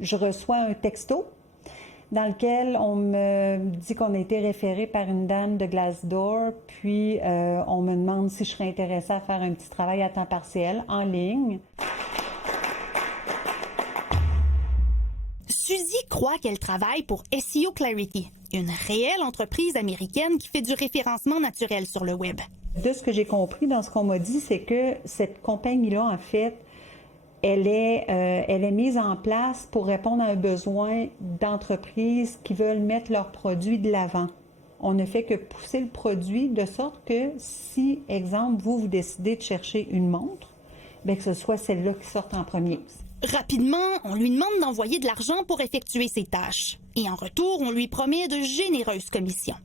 Je reçois un texto dans lequel on me dit qu'on a été référé par une dame de Glassdoor, puis on me demande si je serais intéressée à faire un petit travail à temps partiel en ligne. Suzy croit qu'elle travaille pour SEO Clarity, une réelle entreprise américaine qui fait du référencement naturel sur le web. De ce que j'ai compris dans ce qu'on m'a dit, c'est que cette compagnie-là, en fait, elle est mise en place pour répondre à un besoin d'entreprises qui veulent mettre leurs produits de l'avant. On ne fait que pousser le produit de sorte que si, exemple, vous décidez de chercher une montre, bien que ce soit celle-là qui sorte en premier. Rapidement, on lui demande d'envoyer de l'argent pour effectuer ses tâches. Et en retour, on lui promet de généreuses commissions.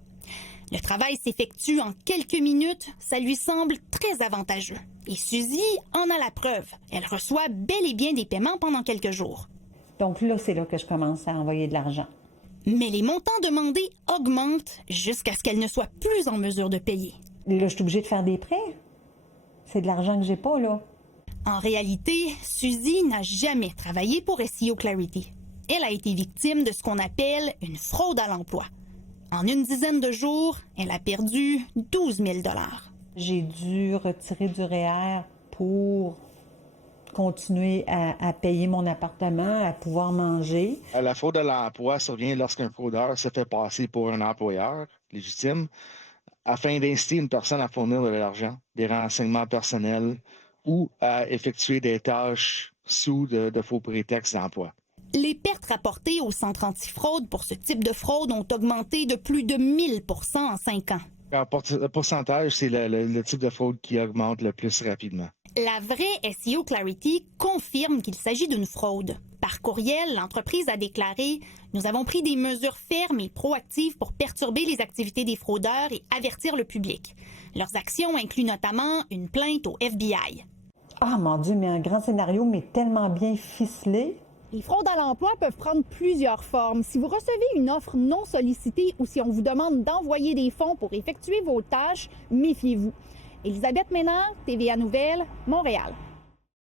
Le travail s'effectue en quelques minutes, ça lui semble très avantageux. Et Suzy en a la preuve. Elle reçoit bel et bien des paiements pendant quelques jours. Donc là, c'est là que je commence à envoyer de l'argent. Mais les montants demandés augmentent jusqu'à ce qu'elle ne soit plus en mesure de payer. Là, je suis obligée de faire des prêts. C'est de l'argent que j'ai pas, là. En réalité, Suzy n'a jamais travaillé pour SEO Clarity. Elle a été victime de ce qu'on appelle une fraude à l'emploi. En une dizaine de jours, elle a perdu 12 000 $. J'ai dû retirer du REER pour continuer à payer mon appartement, à pouvoir manger. La fraude à l'emploi survient lorsqu'un fraudeur se fait passer pour un employeur légitime afin d'inciter une personne à fournir de l'argent, des renseignements personnels ou à effectuer des tâches sous de faux prétextes d'emploi. Les pertes rapportées au Centre antifraude pour ce type de fraude ont augmenté de plus de 1000 % en 5 ans. Le pourcentage, c'est le type de fraude qui augmente le plus rapidement. La vraie SEO Clarity confirme qu'il s'agit d'une fraude. Par courriel, l'entreprise a déclaré « Nous avons pris des mesures fermes et proactives pour perturber les activités des fraudeurs et avertir le public. Leurs actions incluent notamment une plainte au FBI. » Ah, mon Dieu, mais un grand scénario, mais tellement bien ficelé. Les fraudes à l'emploi peuvent prendre plusieurs formes. Si vous recevez une offre non sollicitée ou si on vous demande d'envoyer des fonds pour effectuer vos tâches, méfiez-vous. Élisabeth Ménard, TVA Nouvelles, Montréal.